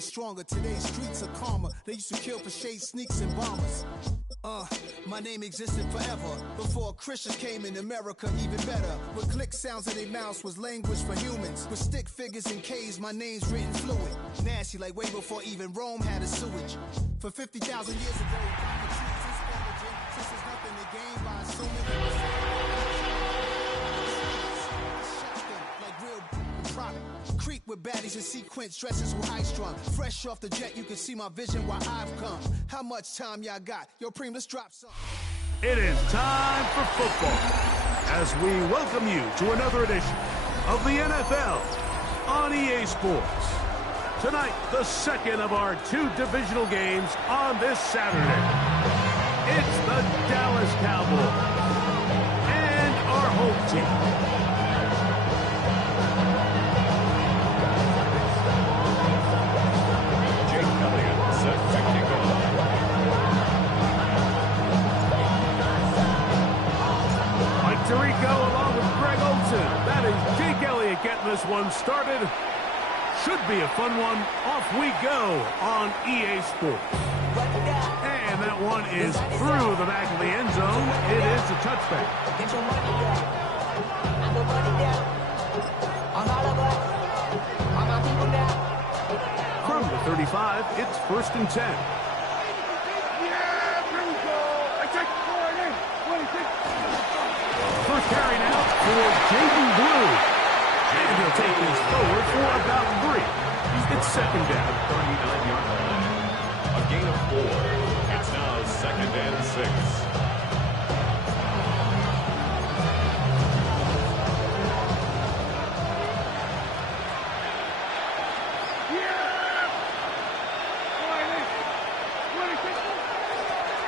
was stronger. Today's streets are calmer. They used to kill for shade, sneaks, and bombers. My name existed forever. Before Christians came in America, even better. With click sounds in their mouths was language for humans. With stick figures and K's, my name's written fluid. Nasty like way before even Rome had a sewage. For 50,000 years ago, since there's nothing to gain by assuming like real product. Creep with baddies and sequence dresses with high strung. Fresh off the jet, you can see my vision while I've come. How much time y'all got? Yo, Preem, let's drop some. It is time for football as we welcome you to another edition of the NFL on EA Sports. Tonight, the second of our two divisional games on this Saturday. It's the Dallas Cowboys and our home team. Tirico along with Greg Olsen. That is Jake Elliott getting this one started. Should be a fun one. Off we go on EA Sports. And that one is through the back of the end zone. It is a touchback. From the 35, it's 1st and 10. First carry now for Jaden Blue. And he'll take this forward for about 3. It's 2nd down. 39-yard line. A gain of 4. It's now 2nd and 6.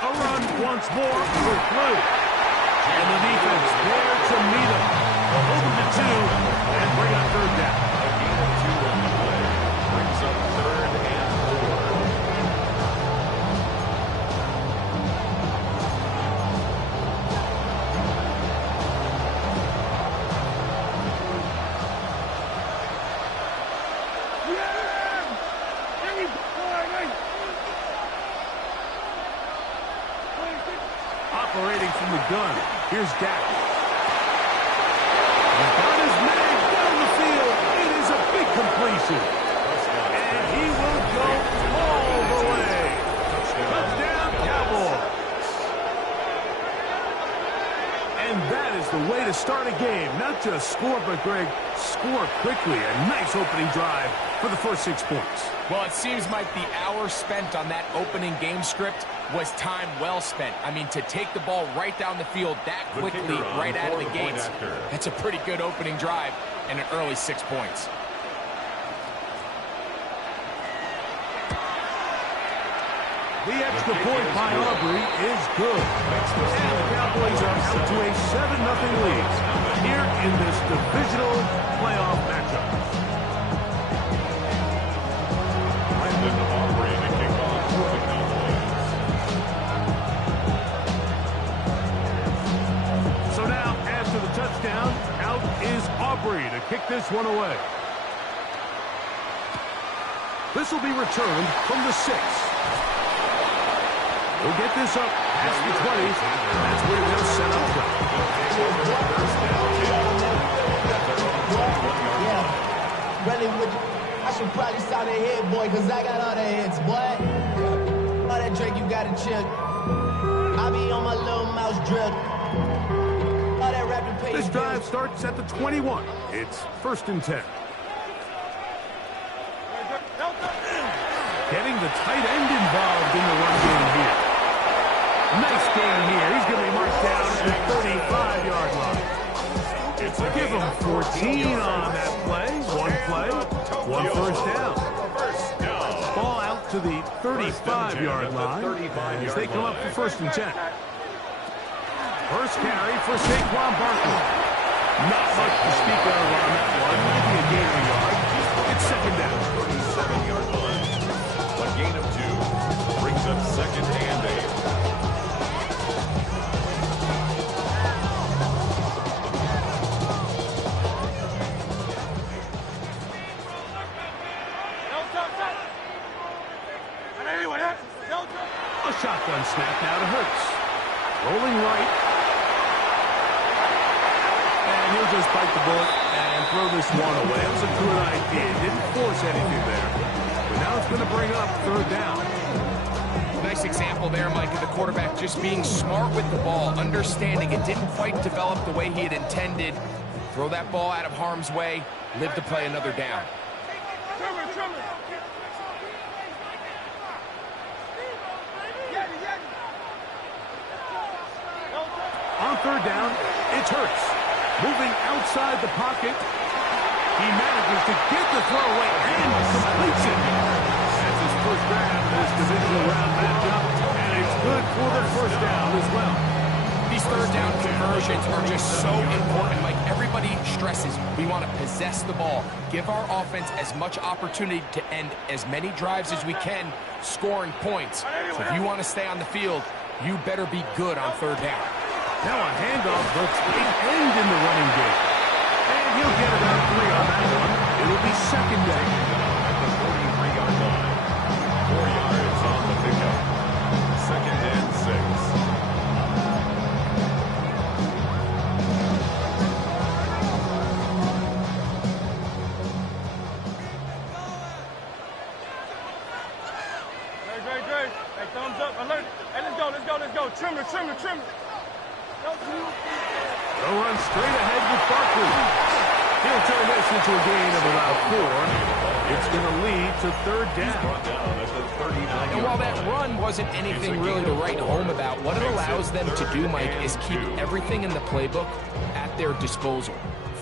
A run once more for Blue. And the defense there to meet him. They'll hold him to 2 and bring up 3rd down. A gain of 2 on the play. Brings up 3rd and 4. Operating from the gun. Here's Dak. He's got his man down the field. It is a big completion. And he will go all the way. Touchdown, Cowboys. And that is the way to start a game. Not just score, but, Greg, score quickly. A nice opening drive for the first 6 points. Well, it seems like the hour spent on that opening game script was time well spent. I mean, to take the ball right down the field that quickly, right out of the gates, that's a pretty good opening drive and an early 6 points. The extra point by Aubrey is good. And the Cowboys are out to a 7-0 lead here in this divisional playoff matchup. Brendan Aubrey to kick off for the Cowboys. So now, after the touchdown, out is Aubrey to kick this one away. This will be returned from the 6. We'll get this up past the 20. That's where they'll set up. Yeah, running with I should probably start a hit, boy, because I got all the hits, boy. All that Drake, you got to chill. I be on my little mouse drip. All that rapping page. This drive starts at the 21. It's 1st and 10. Getting the tight end involved in the run game here. Nice gain here. He's going to be marked down at the 35-yard line. Give him 14 on that play. One first down. Ball out to the 35-yard line as they come up for 1st and 10. First carry for Saquon Barkley. Not much to speak of on that one. Maybe a gain of a yard. It's 2nd down. 37-yard line. A gain of 2. Brings up 2nd and 8. A shotgun snap now to Hurts. Rolling right. And he'll just bite the bullet and throw this one away. It was a good idea. Didn't force anything there. But now it's going to bring up third down. Nice example there, Mike, of the quarterback just being smart with the ball, understanding it didn't quite develop the way he had intended. Throw that ball out of harm's way, live to play another down. On third down, it's Hurts. Moving outside the pocket. He manages to get the throw away and completes it. That's his first grab in this divisional round matchup, and it's good for the first down as well. These third down conversions are just so important, Mike. Everybody stresses we want to possess the ball, give our offense as much opportunity to end as many drives as we can, scoring points. So if you want to stay on the field, you better be good on third down. Now a handoff, but tight end in the running game. And he'll get about 3 on that one. It'll be second down. At the 43-yard line. 4 yards on the pickup. Second and 6. Dre. Hey, thumbs up, alert. Hey, let's go. Trim it. They'll run straight ahead with Barkley. He'll turn this into a gain of about 4. It's going to lead to third down. And while that run wasn't anything really to write home about, what it allows them to do, Mike, is keep everything in the playbook at their disposal.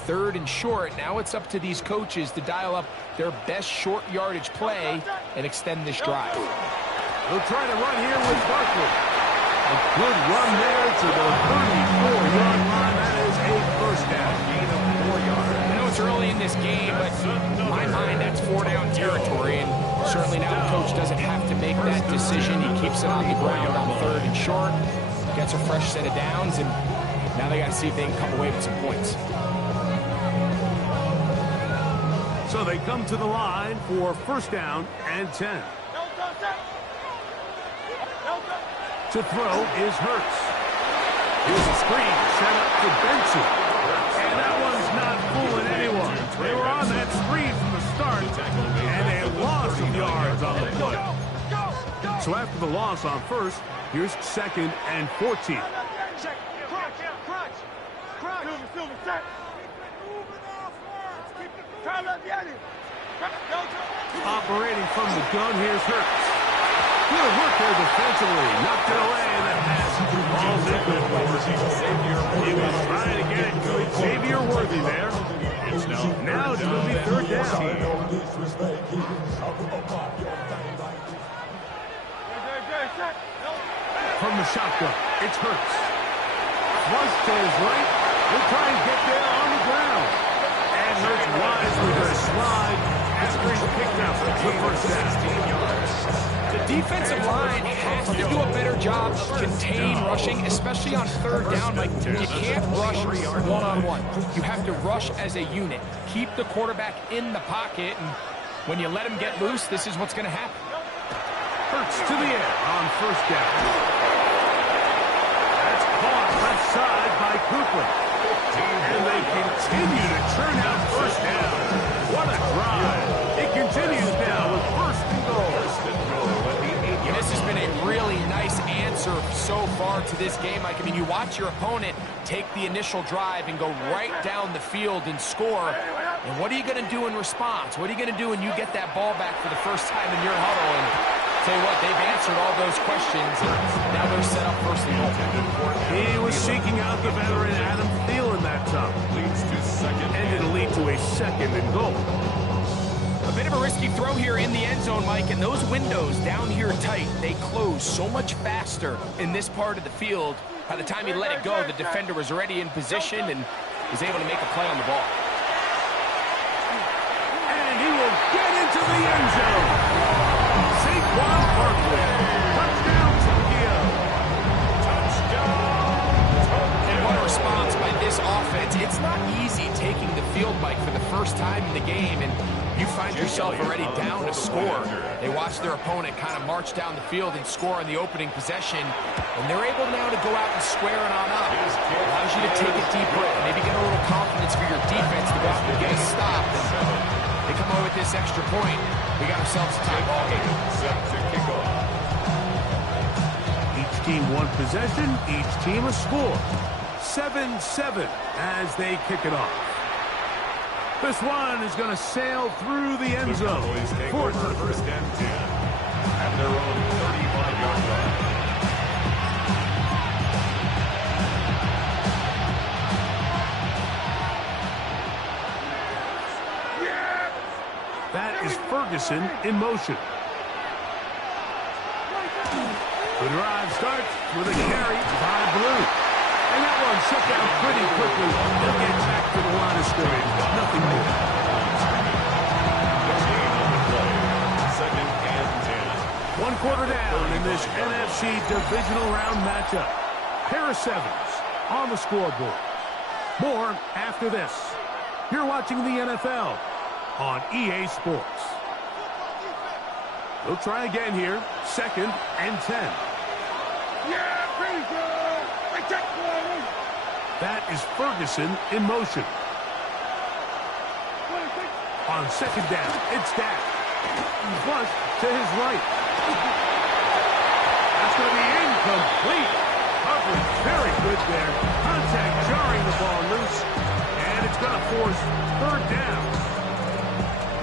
Third and short, now it's up to these coaches to dial up their best short yardage play and extend this drive. They'll try to run here with Barkley. A good run there to the 34-yard line. That is a first down. Gain of 4 yards. I know it's early in this game, but in my mind, that's 4-down territory. And certainly now the coach doesn't have to make that decision. He keeps it on the ground on third and short, gets a fresh set of downs, and now they got to see if they can come away with some points. So they come to the line for first down and 10. To throw is Hurts. Here's a screen set up for Benson. And that one's not fooling anyone. They were on that screen from the start, and a loss of yards on the play. So after the loss on first, here's second and 14. Operating from the gun, here's Hurts. Good work there defensively. Knocked it away, and the pass falls incomplete. He was trying to get it to Xavier Worthy there. Now it's going to be third down. From the shotgun, it's Hurts. Flush to his right. He'll try and get there on the ground. And Hurts wise with a slide. After he's picked up the first down. The defensive line has to do a better job of contain rushing, especially on third down. Like, you can't rush one-on-one. You have to rush as a unit. Keep the quarterback in the pocket, and when you let him get loose, this is what's going to happen. Hurts to the air on first down. That's caught left side by Cooper. And they continue to churn out first down. What a drive. It continues now with first and goal. This has been a really nice answer so far to this game, Mike. I mean, you watch your opponent take the initial drive and go right down the field and score. And what are you going to do in response? What are you going to do when you get that ball back for the first time in your huddle? And tell you what, they've answered all those questions, and now they're set up first and goal. He was seeking out the veteran Adam Thielen that time. Leads to second. And it'll lead to a second and goal. A bit of a risky throw here in the end zone, Mike, and those windows down here tight, they close so much faster in this part of the field. By the time he let it go, the defender was already in position and was able to make a play on the ball. And he will get into the end zone. Saquon Barkley. Touchdown, Tokyo. Touchdown. And what a response by this offense. It's not easy taking the field, Mike, for the first time in the game, and you find yourself already down a score. They watch their opponent kind of march down the field and score on the opening possession, and they're able now to go out and square it on up. Allows you to take a deep breath, maybe get a little confidence for your defense to go out and get a stop. And they come away with this extra point. We got ourselves a tie ball game. Set to kick off. Each team one possession, each team a score. 7-7 as they kick it off. This one is going to sail through the end zone. The Cowboys take over first and 10 at their own 35-yard line. That is Ferguson in motion. The drive starts with a carry by Blue. And that one shut down pretty quickly. They'll get back to the line of scrimmage. Nothing more. Second and 10. One quarter down in this NFC divisional round matchup. Pair of sevens on the scoreboard. More after this. You're watching the NFL on EA Sports. They'll try again here. Second and 10. Yeah, pretty good. That is Ferguson in motion. On second down, it's Dak. Flush to his right. That's going to be incomplete. Coverage very good there. Contact jarring the ball loose. And it's going to force third down.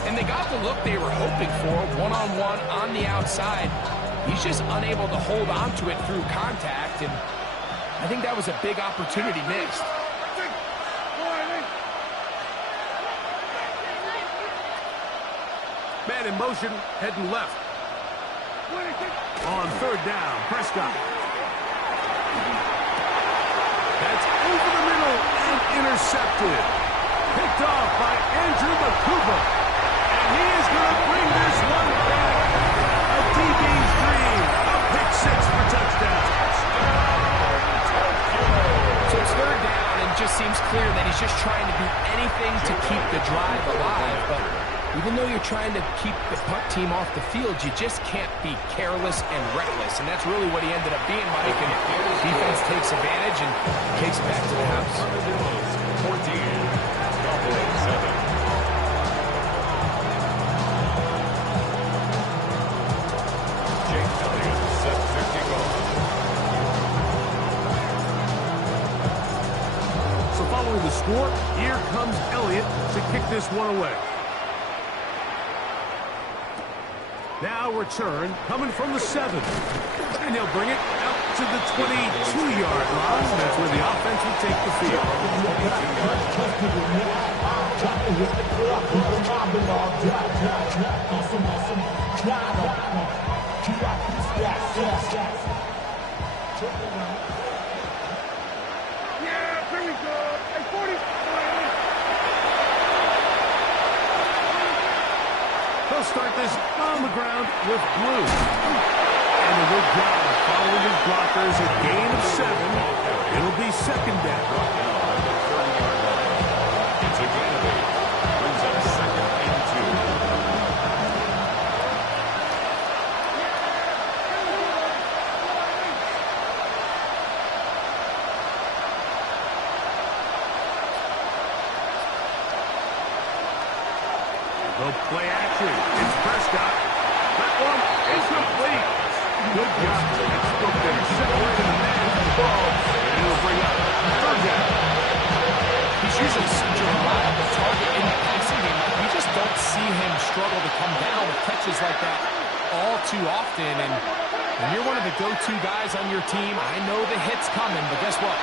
And they got the look they were hoping for, one-on-one on the outside. He's just unable to hold on to it through contact, and I think that was a big opportunity missed. Man in motion, heading left. On third down, Prescott. That's over the middle and intercepted. Picked off by Andrew Makuba. And he is going to bring this one back. A DB's dream. A pick six for touchdown. So it's third down, and it just seems clear that he's just trying to do anything to keep the drive alive. But even though you're trying to keep the punt team off the field, you just can't be careless and reckless. And that's really what he ended up being, Mike. And defense takes advantage and takes it back to the house. 14, Cowboys 7. Jake Elliott set to kick off. So following the score, here comes Elliott to kick this one away. Now return coming from the 7. And he'll bring it out to the 22-yard line. That's where the offense will take the field. Yeah, very good. Hey, 40. They'll start this on the ground with Blue. And a good job following his blockers. A gain of 7. It'll be second down. It's a gain of 8. Brings up second and 2. They'll play action. It's Prescott. That one is complete. Good job. That's still there. Separating the man from the ball. And it'll bring up third down. He's usually such a reliable target in the passing game. We just don't see him struggle to come down with catches like that all too often. And when you're one of the go-to guys on your team, I know the hit's coming, but guess what?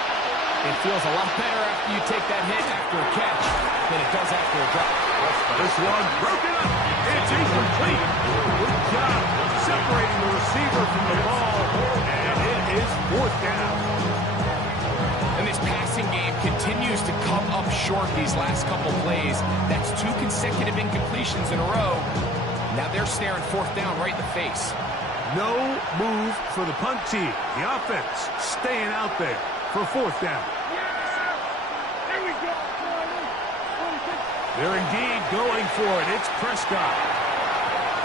It feels a lot better after you take that hit after a catch than it does after a drop. This one broken up. It's incomplete. Good job separating the receiver from the ball. And it is fourth down. And this passing game continues to come up short these last couple plays. That's 2 consecutive incompletions in a row. Now they're staring fourth down right in the face. No move for the punt team. The offense staying out there for fourth down. There we go. They're indeed going for it. It's Prescott.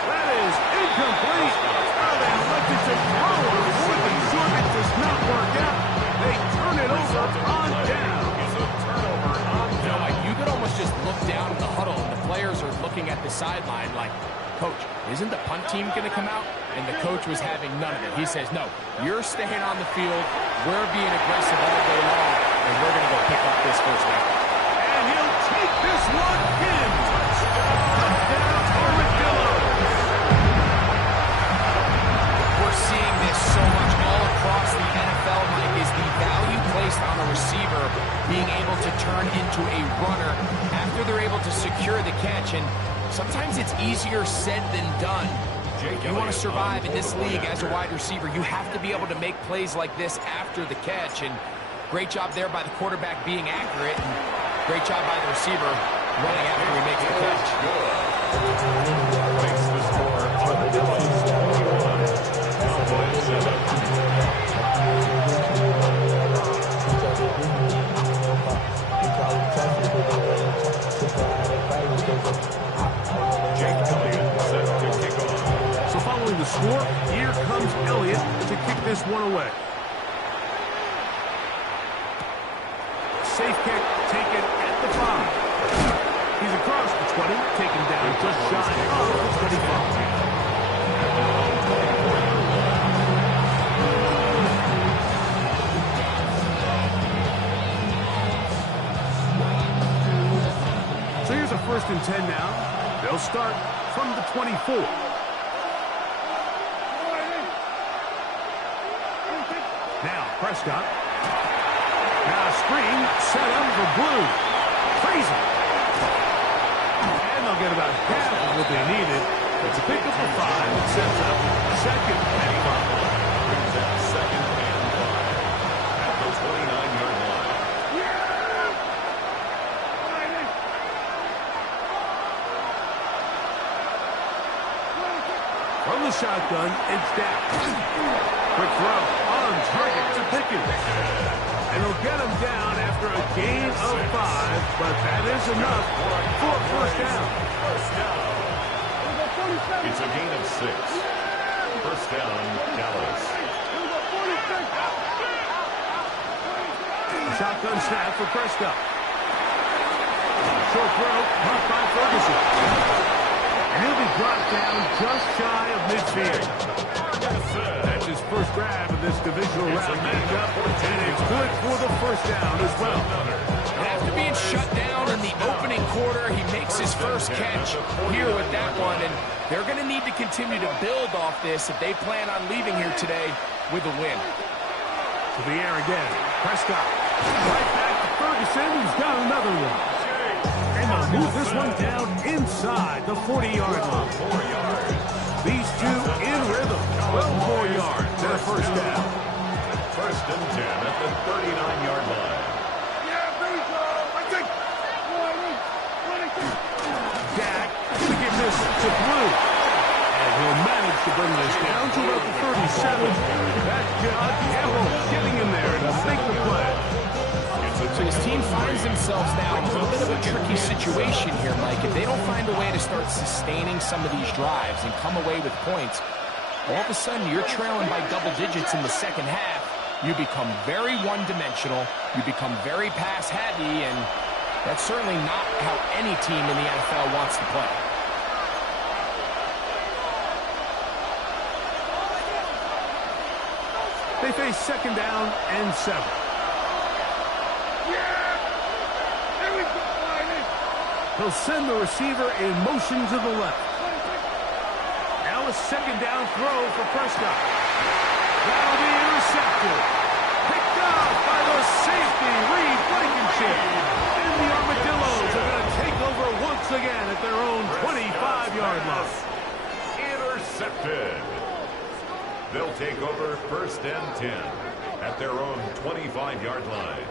That is incomplete. Oh, they elected to throw on fourth and short. It does not work out. They turn it over on down. You could almost just look down at the huddle, and the players are looking at the sideline like, Coach, isn't the punt team going to come out? And the coach was having none of it. He says, no, you're staying on the field. We're being aggressive all day long, and we're going to go pick up this first down. And he'll take this one in. Touchdown, Armadillo. We're seeing this so much all across the NFL, Mike, is the value placed on a receiver being able to turn into a runner after they're able to secure the catch. And sometimes it's easier said than done. If you want to survive in this league as a wide receiver, you have to be able to make plays like this after the catch. And great job there by the quarterback being accurate. And great job by the receiver running after he makes the catch. Makes the score Armadillo's 21. Cowboys 7. Jake Elliott set to kick off. So following the score, here comes Elliott to kick this one away. Safe kick taken at the 5. He's across the 20, taken down just shy of the 25. So here's a 1st and 10 now. They'll start from the 24. Now Prescott. Now a screen set up for Blue. Crazy. And they'll get about half of what they needed. It's a pickup of 5 that sets up 2nd and 5. Brings up 2nd and 5 at the 29-yard line. From the shotgun, it's Dak. Quick throw on target to Pickens. And he'll get him down after a gain of 5, but that is enough for a first down. It's a gain of 6. First down, Dallas. Shotgun snap for Prescott. Short throw, caught by Ferguson. And he'll be brought down just shy of midfield. That's his first grab in this divisional round matchup, and it's good for the first down as well. After being shut down in the opening quarter, he makes his first catch here with that one, and they're going to need to continue to build off this if they plan on leaving here today with a win. To the air again, Prescott. Right back to Ferguson, who's got another one. And they'll move this one down inside the 40-yard line. 4 yards. These two in rhythm. 12 more yards and a first down. First and 10 at the 39-yard line. Dak to give this to Blue. And he'll manage to bring this down to about the 37. That's John Campbell getting in there to make the play. So his team finds themselves now in a little bit of a tricky situation here, Mike. If they don't find a way to start sustaining some of these drives and come away with points, all of a sudden you're trailing by double digits in the second half. You become very one-dimensional. You become very pass-heavy, and that's certainly not how any team in the NFL wants to play. They face 2nd down and 7. He'll send the receiver in motion to the left. Now a 2nd down throw for Prescott. That'll be intercepted. Picked off by the safety, Reed Blankenship. And the Armadillos are going to take over once again at their own 25-yard line. Intercepted. They'll take over 1st and 10 at their own 25-yard line.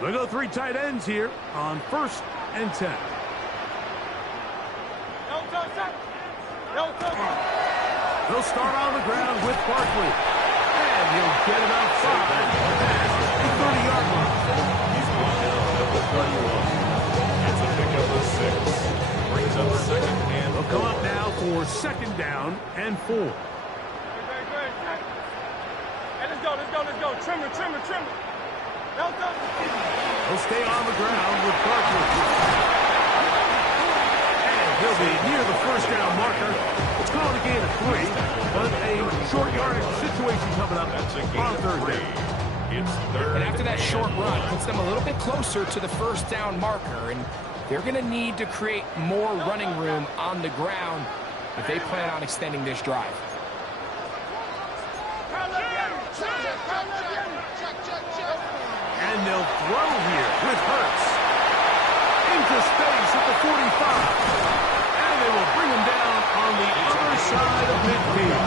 They'll go 3 tight ends here on 1st and 10. They'll start on the ground with Barkley. And he'll get it outside past the 30-yard line. He's brought down at the 31. It's a pickup of 6. Brings brings up second and They'll come up now for second down and 4. Hey, let's go. Trim it. They'll stay on the ground with Barkley. And he'll be near the first down marker. It's called a gain of 3, but a short yardage situation coming up that's a gain on of third 3. down. It's third. And after that short run, puts them a little bit closer to the first down marker, and they're going to need to create more running room on the ground if they plan on extending this drive. And they'll throw here with Hurts. Into space at the 45. And they will bring him down on the other side of midfield.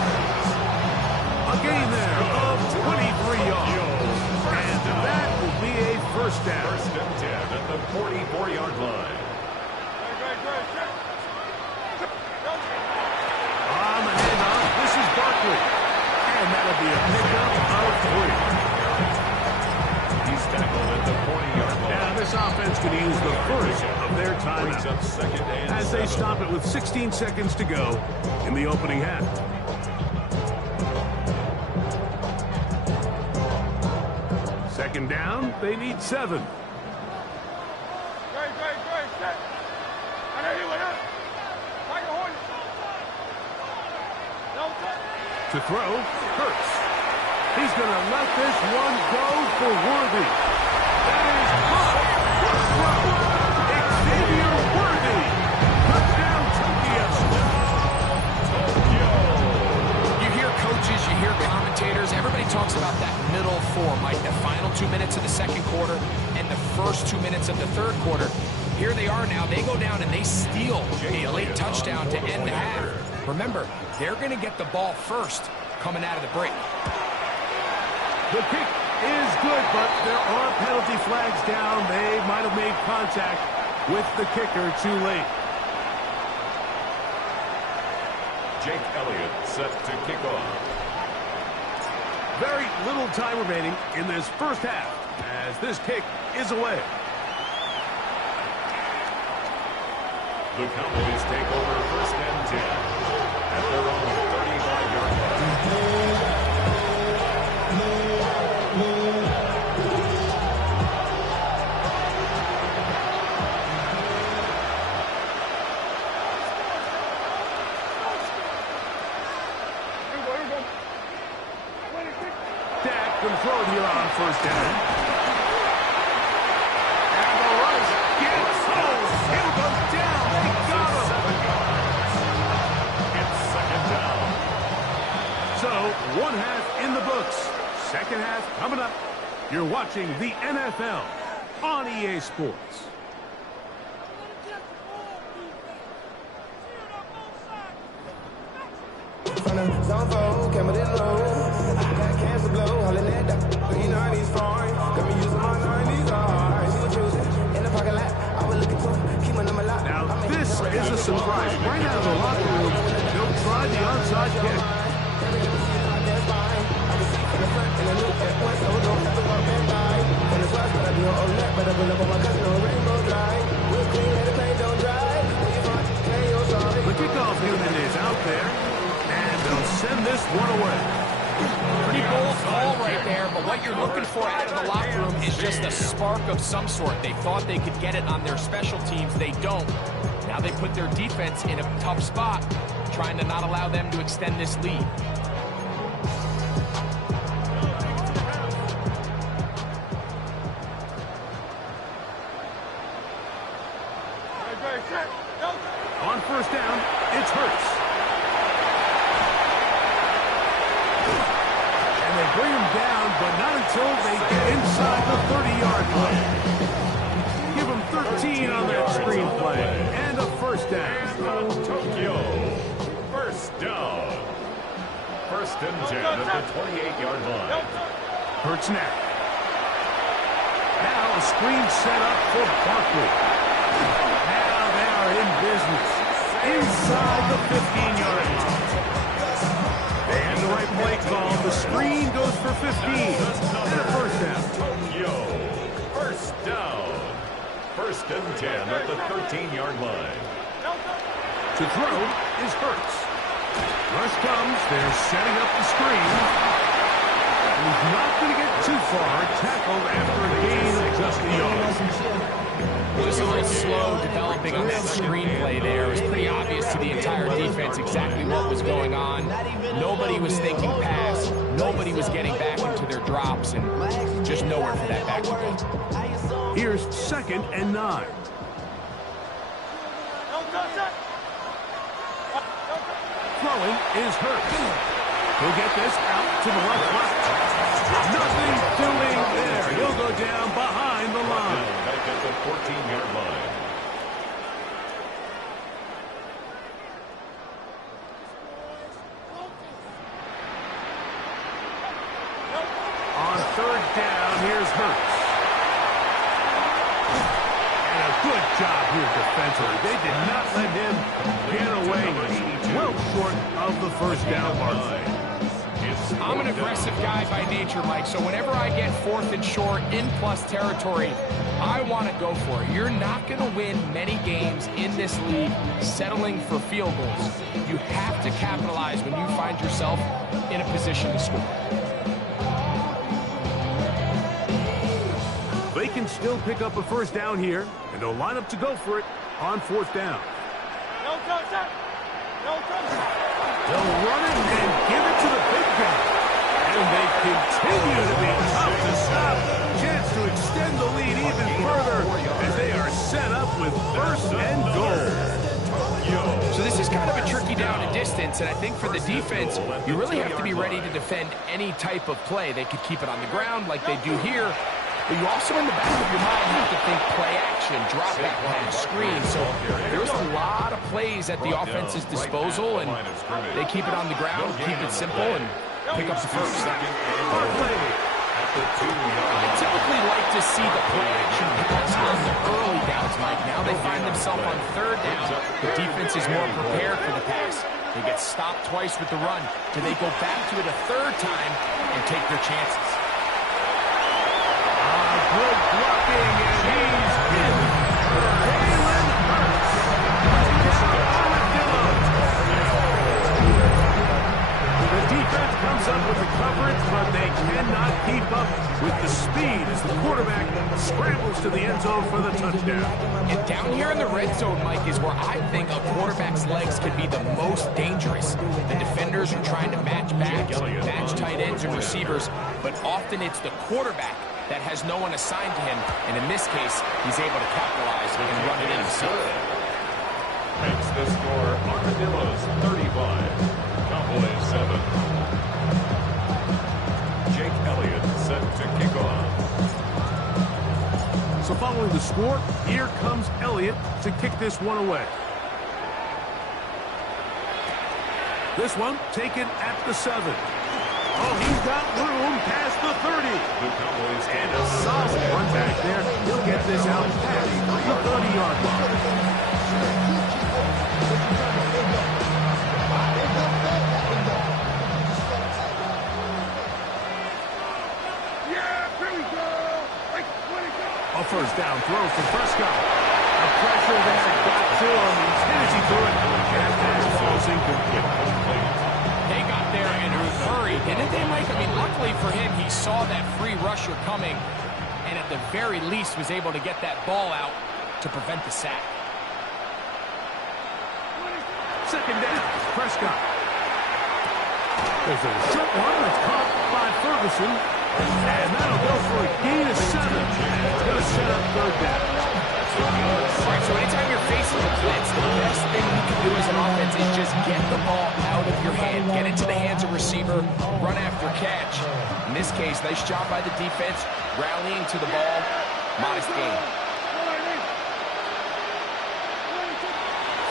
A gain there of 23 yards. And that will be a first down. First and 10 at the 44-yard line. On the handoff, this is Barkley. And that'll be a pickup of 3. He's tackled at the 40-yard line. Now this offense can use the first of their Brings timeout up second and as they 7. stop it with 16 seconds to go in the opening half. Second down, they need 7. To throw, Hurts. He's going to let this one go for Worthy. That is caught. What a throw. Xavier Worthy. Touchdown, Tokyo. You hear coaches, you hear commentators, everybody talks about that middle 4, Mike, the final 2 minutes of the second quarter and the first 2 minutes of the third quarter. Here they are now. They go down and they steal a late touchdown to end the half. Remember, they're going to get the ball first coming out of the break. The kick is good, but there are penalty flags down. They might have made contact with the kicker too late. Jake Elliott set to kick off. Very little time remaining in this first half as this kick is away. The Cowboys take over first and 10 at their own 35-yard line. Dak can throw it here on first down. And the rush gets home. He'll go down. They got him. It's second down. So, one half in the books. Second half coming up. You're watching the NFL on EA Sports. Some folk came with it low. Got cancer blow, hollering that dog. 390s foreign. Got me using my 90s hard. See what you was in the parking lot. I was looking to keep my number locked. Now, this is a surprise. Right out of the locker room, they'll try the onside kick. The kickoff unit is out there, and they'll send this one away. Pretty bold call right there, but what you're looking for out of the locker room is just a spark of some sort. They thought they could get it on their special teams. They don't. Now they put their defense in a tough spot, trying to not allow them to extend this lead. On first down, it's Hurts. And they bring him down, but not until they get inside the 30-yard line. Give him 13 on that screen play. And a first down. Tokyo. First down. First and 10 at the 28-yard line. Hurts now. Now a screen set up for Barkley. Now they are in business. Inside the 15-yard line. And the right play call. The screen goes for 15. And a first down. Tokyo. First down. First and 10 at the 13-yard line. To throw is Hurts. Rush comes. They're setting up the screen. He's not going to get too far. Tackled after a gain of just a yard. Just a little slow developing on that screenplay there. It was pretty obvious to the entire defense exactly what was going on. Nobody was thinking pass. Nobody was getting back into their drops, and just nowhere for that back to go. Here's 2nd and 9. Throwing is Hurts. He'll get this out to the left. Nothing doing there. He'll go down behind the line. Back at the 14-yard line. On 3rd down, here's Hurts. And a good job here defensively. They did not let him get away. Well short of the 1st down mark. I'm an aggressive guy by nature, Mike, so whenever I get 4th and short in plus territory, I want to go for it. You're not going to win many games in this league settling for field goals. You have to capitalize when you find yourself in a position to score. They can still pick up a 1st down here, and they'll line up to go for it on 4th down. No touchdown. No touchdown. They'll run it and give it to the big guy. And they continue to be tough to stop. Chance to extend the lead even further as they are set up with 1st and goal. So this is kind of a tricky down and distance, and I think for the defense, you really have to be ready to defend any type of play. They could keep it on the ground like they do here, but you also in the back of your mind have to think play action, drop back pass, screen. So there's a lot of plays at the offense's disposal, and they keep it on the ground, keep it simple, and pick up the 1st. I typically like to see the play action pass on the early downs, Mike. Now they find themselves on 3rd down. The defense is more prepared for the pass. They get stopped twice with the run. Do they go back to it a 3rd time and take their chances? Good blocking, and he's in. Jalen Hurts. The defense comes up with the coverage, but they cannot keep up with the speed as the quarterback scrambles to the end zone for the touchdown. And down here in the red zone, Mike, is where I think a quarterback's legs could be the most dangerous. The defenders are trying to match backs, match tight ends and receivers, but often it's the quarterback that has no one assigned to him, and in this case, he's able to capitalize and run it in himself. Makes the score Armadillos 35, Cowboys 7. Jake Elliott set to kick off. So following the score, here comes Elliott to kick this one away. This one taken at the 7. Oh, he's got room past the 30. The Cowboys And a solid run back there. He'll get this out past the 30-yard line. A 1st down throw for Prescott. A pressure there got to him. He's Tennessee through it. And that falls incomplete. They got there and hurried, didn't they, Mike? I mean, luckily for him, he saw that free rusher coming, and at the very least was able to get that ball out to prevent the sack. 2nd down, Prescott. There's a short one that's caught by Ferguson, and that'll go for a gain of 7. And it's going to set up 3rd down. All right, so anytime you're facing a blitz, the best thing you can do as an offense is just get the ball out of your hand, get into the hands of receiver, run after catch. In this case, nice job by the defense, rallying to the ball, modest gain.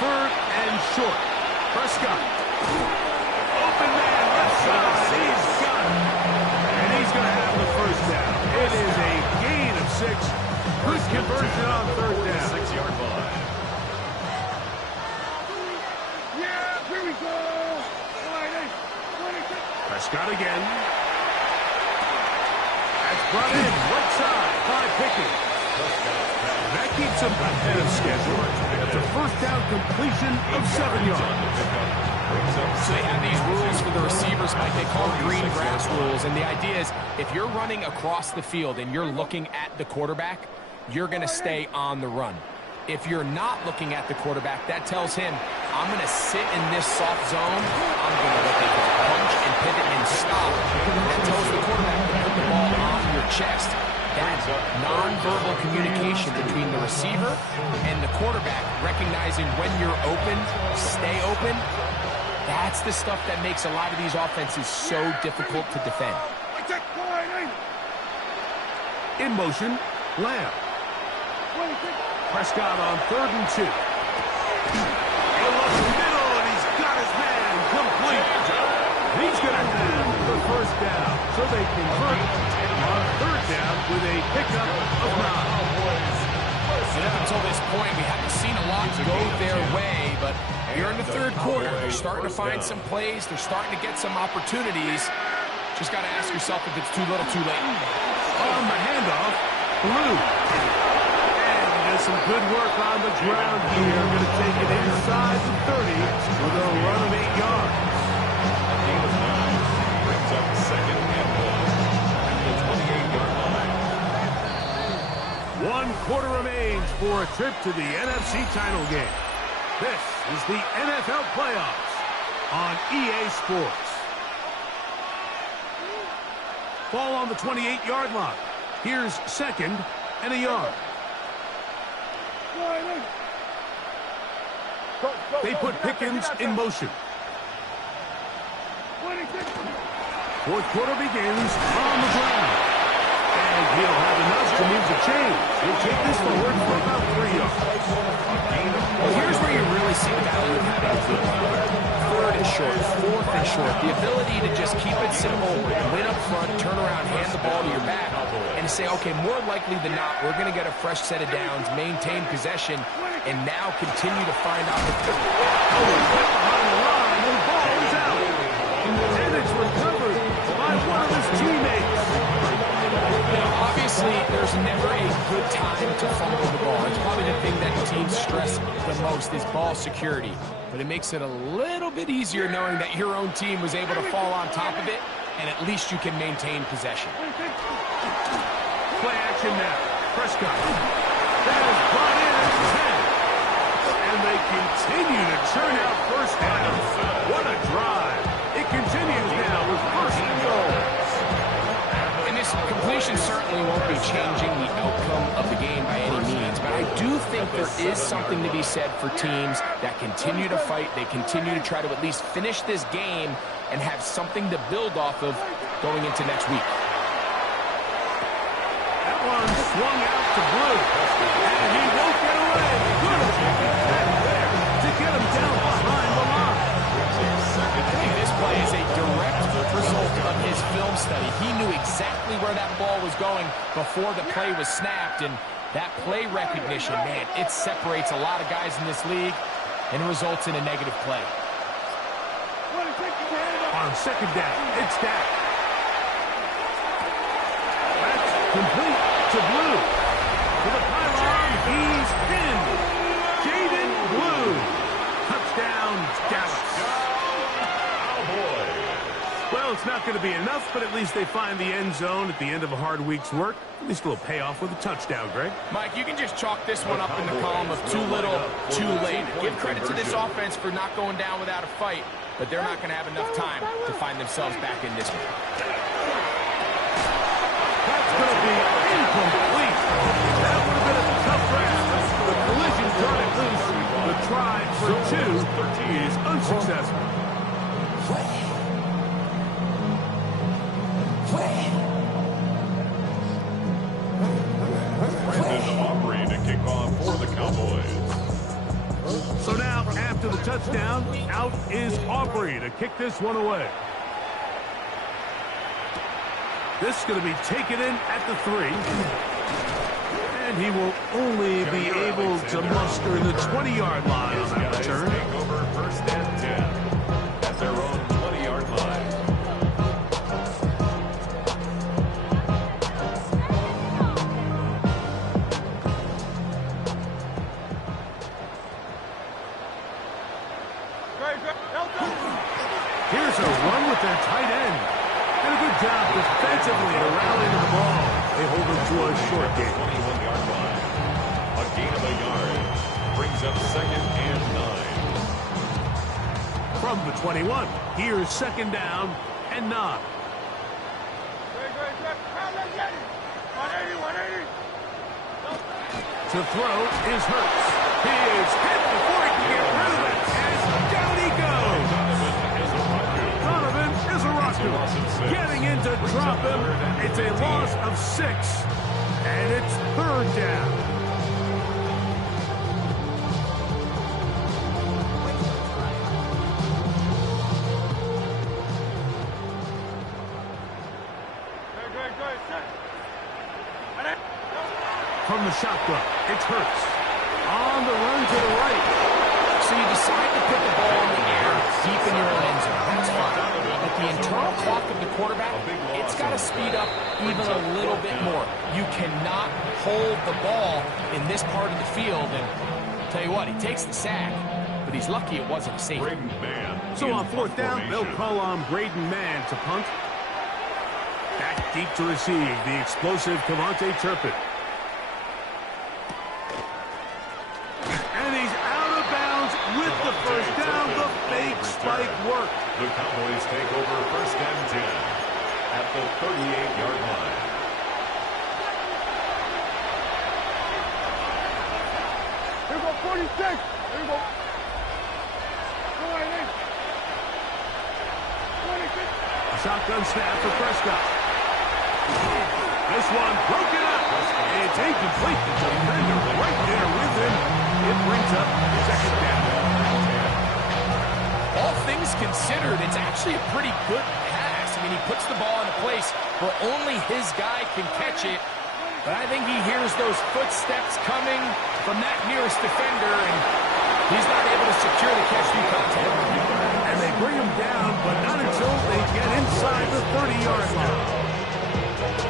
3rd and short. Prescott. Open man, left side. He's got it. And he's going to have the 1st down. It is a gain of 6. Good conversion on 3rd down. 6-yard line. Yeah, here we go. Prescott again. That's brought in right side by Pickens. That keeps him ahead of schedule. That's a first down completion of 7 yards. So they have these rules for the receivers, Mike. They call them green grass rules. And the idea is if you're running across the field and you're looking at the quarterback, you're going to stay on the run. If you're not looking at the quarterback, that tells him, I'm going to sit in this soft zone. I'm going to what they call punch and pivot and stop. That tells the quarterback to put the ball on your chest. That nonverbal communication between the receiver and the quarterback, recognizing when you're open, stay open, that's the stuff that makes a lot of these offenses so difficult to defend. In motion, Lamb. Prescott on 3rd and 2. He'll up the middle, and he's got his man complete. He's going to have the first down, so they convert on 3rd down with a pickup of 9. And up until this point, we haven't seen a lot go their way, but here in the 3rd quarter, they're starting to find some plays. They're starting to get some opportunities. Just got to ask yourself if it's too little, too late. On the handoff, Blue. Some good work on the ground here. Going to take it inside the 30 with a run of 8 yards. A gain of 9 brings up 2nd and 1 at the 28-yard line. 1 quarter remains for a trip to the NFC title game. This is the NFL playoffs on EA Sports. Ball on the 28-yard line. Here's 2nd and a yard. They put Pickens in motion. 4th quarter begins on the ground. And he'll have enough to move the chain. He'll take this forward for about 3 yards. Well, here's where you really see the value of having a good 3rd and short, 4th and short. The ability to just keep it simple, win up front, turn around, hand the ball to your back, and say, okay, more likely than not, we're going to get a fresh set of downs, maintain possession, and now continue to find opportunity. Behind the line, and the ball is out. And it's recovered by one of his teammates. Now, obviously, there's never a good time to fumble the ball. It's probably the thing that teams stress the most is ball security. But it makes it a little bit easier knowing that your own team was able to fall on top of it, and at least you can maintain possession. Play action now. Prescott. That is brought in at 10. And they continue to churn out first down. What a drive. It continues now with 1st and goal. And this completion certainly won't be changing the outcome of the game by any means, but I do think there is something to be said for teams that continue to fight. They continue to try to at least finish this game and have something to build off of going into next week. That one swung out to Blue. And he won't get away. Good there to get him down behind the line. I think this play is a direct result of his film study. He knew exactly where that ball was going before the play was snapped, and that play recognition, man, it separates a lot of guys in this league and results in a negative play. On 2nd down, it's Dak. That's complete to Blue. To the pylon, he's in. Jaden Blue. Touchdown, Dallas. Well, it's not going to be enough, but at least they find the end zone at the end of a hard week's work. At least a little payoff with a touchdown, Greg. Mike, you can just chalk this one up in the column of too little, too late. Give credit to this offense for not going down without a fight, but they're not going to have enough time to find themselves back in this one. That's going to be incomplete. That would have been a tough grab. The collision brought it loose. The try for 2 is unsuccessful. Brandon Aubrey to kick off for the Cowboys. So now, after the touchdown, out is Aubrey to kick this one away. This is going to be taken in at the 3. And he will only be able to muster the 20-yard line on that return. Take over 1st and 10 at their own 20-yard line. Here's a run with their tight end. And a good job defensively to rally to the ball. They hold them to a short game. 21-yard line. A gain of a yard. Brings up 2nd and 9. From the 21, here's 2nd down and 9. To throw is Hurts. He is hit before he can get rid of it. And down he goes. Donovan Izaraku getting in to drop him. It's a loss of 6. And it's 3rd down. From the shotgun, it's Hurts. On the run to the right. So you decide to put the ball in the air deep in your own end zone. That's fine. But the internal clock of the quarterback, it's got to speed up even a little bit more. You cannot hold the ball in this part of the field. And I'll tell you what, he takes the sack, but he's lucky it wasn't a safety. So on 4th down, they'll call on Braden Mann to punt. Back deep to receive the explosive Cavante Turpin. With the 1st down, the fake spike work. The Cowboys take over 1st and 10 at the 38-yard line. Here we go, 46. Here we go. 26. A shotgun snap for Prescott. This one broken up. It's incomplete. The defender right there with him. It brings up 2nd down. All things considered, it's actually a pretty good pass. I mean, he puts the ball in a place where only his guy can catch it. But I think he hears those footsteps coming from that nearest defender, and he's not able to secure the catch through contact. And they bring him down, but not until they get inside the 30-yard line.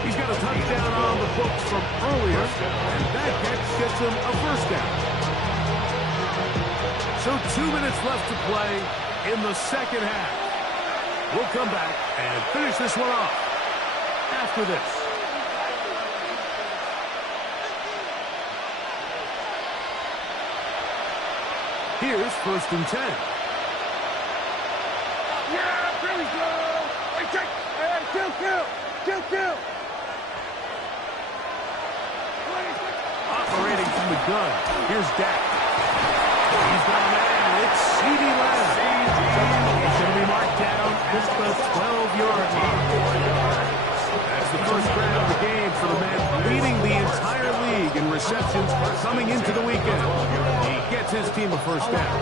He's got a touchdown on the books from earlier, and that catch gets him a 1st down. So 2 minutes left to play in the 2nd half. We'll come back and finish this one off after this. Here's 1st and 10. Yeah, there we go. Hey, check. Hey, kill. Operating from the gun. Here's Dak. He's got a man. It's CeeDee Lamb. He's going to be marked down at the 12-yard line. That's the first grab of the game for the man leading the entire league in receptions coming into the weekend. He gets his team a 1st down.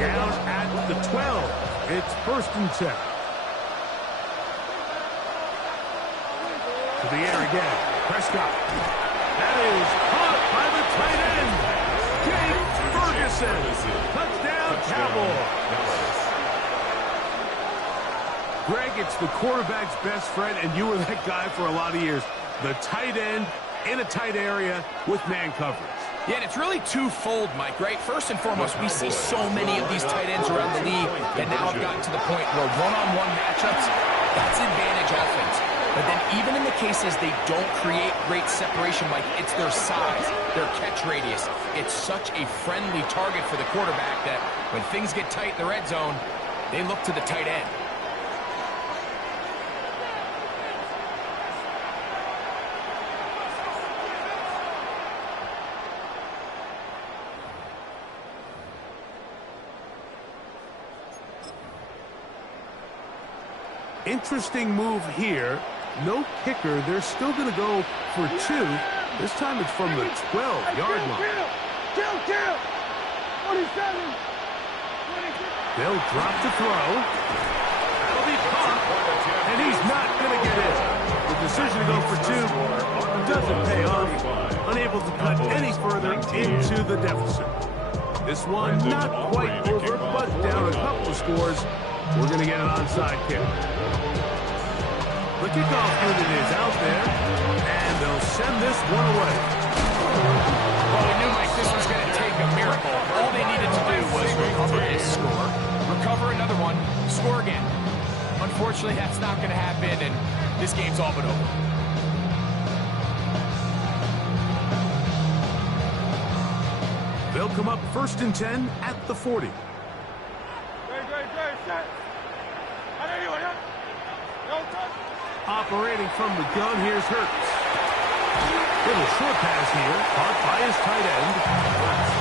Down at the 12. It's 1st and 10. To the air again. Prescott. That is caught by the tight end. Jake Ferguson. Touchdown, Cowboys. Greg, it's the quarterback's best friend, and you were that guy for a lot of years. The tight end in a tight area with man coverage. Yeah, and it's really twofold, Mike, right? First and foremost, we see so many of these tight ends around the league that now have gotten to the point where one-on-one matchups, that's advantage offense. But then even in the cases they don't create great separation, Mike, it's their size, their catch radius. It's such a friendly target for the quarterback that when things get tight in the red zone, they look to the tight end. Interesting move here. No kicker. They're still going to go for 2. This time it's from the 12-yard line. Kill! 27! They'll drop to throw. That'll be caught. And he's not going to get in. The decision to go for 2 doesn't pay off. Unable to cut any further into the deficit. This one not quite over, but down a couple of scores. We're going to get an onside kick. The kickoff unit is out there, and they'll send this one away. Well, we knew, Mike, this was going to take a miracle. fumble. All they needed to do was recover and score, recover another one, score again. Unfortunately, that's not going to happen, and this game's all but over. They'll come up 1st and 10 at the 40. Operating from the gun, here's Hurts. Little short pass here, caught by his tight end.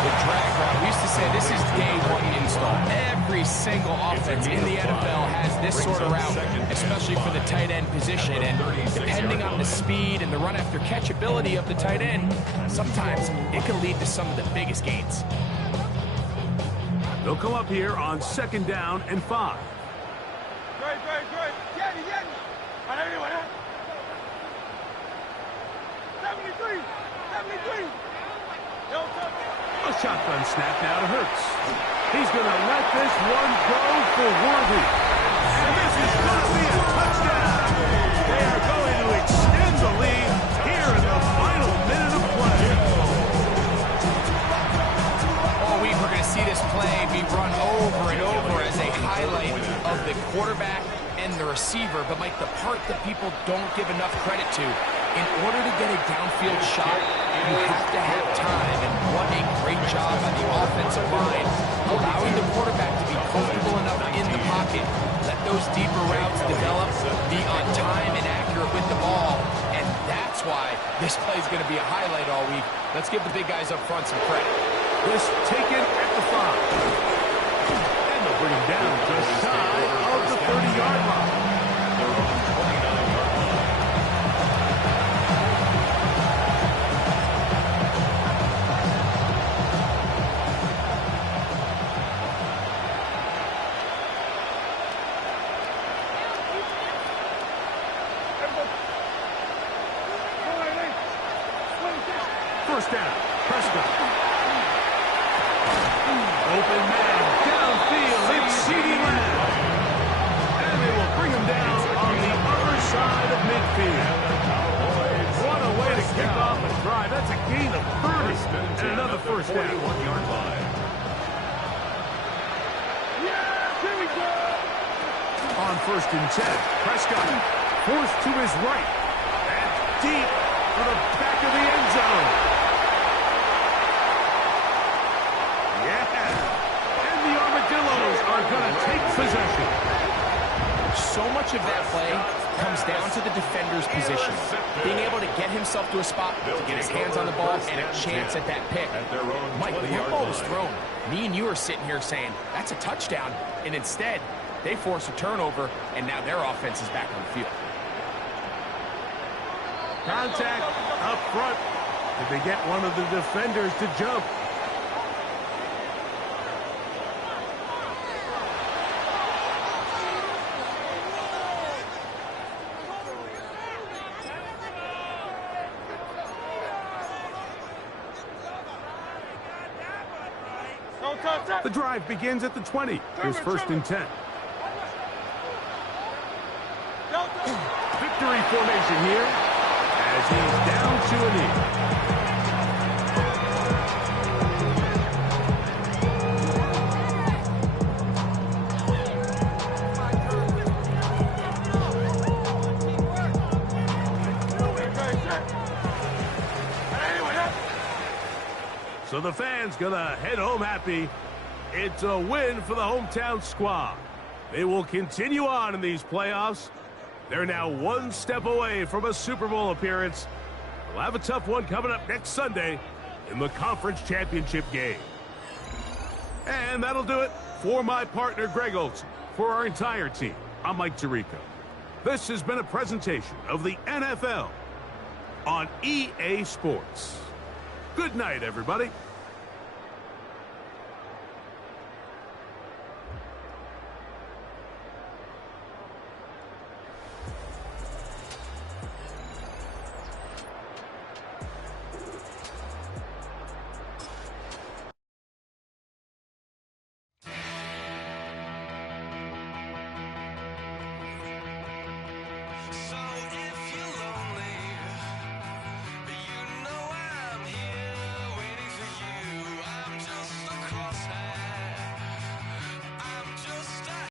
The drag route. We used to say this is day one install. Every single offense in the NFL has this sort of route, especially for the tight end position. And depending on the speed and the run after catch ability of the tight end, sometimes it can lead to some of the biggest gains. They'll come up here on 2nd down and 5. A shotgun snap now to Hurts. He's going to let this one go for Worthy. And this is going to be a touchdown. They are going to extend the lead here in the final minute of play. All week we're going to see this play be run over and over as a highlight of the quarterback and the receiver. But, Mike, the part that people don't give enough credit to, in order to get a downfield shot, you have to have time, and what a great job by the offensive line, allowing the quarterback to be comfortable enough in the pocket, let those deeper routes develop, be on time and accurate with the ball, and that's why this play is going to be a highlight all week. Let's give the big guys up front some credit. This taken at the 5. And they'll bring him down just shy of the 30-yard line. First down, Prescott. Open man, downfield, it's CeeDee Lamb. And they will bring him down on the other side of midfield. What a way to kick off a drive. That's a gain of 30 and another first down. 41-yard line. On 1st and 10, Prescott forced to his right. And deep to the back of the end zone. Are going to take possession. So much of that play comes down to the defender's position. Being able to get himself to a spot, to get his hands on the ball, and a chance at that pick. Mike, when that ball was thrown, me and you are sitting here saying, that's a touchdown. And instead, they force a turnover, and now their offense is back on the field. Contact up front. Did they get one of the defenders to jump? The drive begins at the 20. Here's 1st and 10. Victory formation here as he's down to a knee. So the fans gonna head home happy. It's a win for the hometown squad. They will continue on in these playoffs. They're now one step away from a Super Bowl appearance. They'll have a tough one coming up next Sunday in the conference championship game. And that'll do it for my partner, Greg Olsen. For our entire team, I'm Mike Tirico. This has been a presentation of the NFL on EA Sports. Good night, everybody.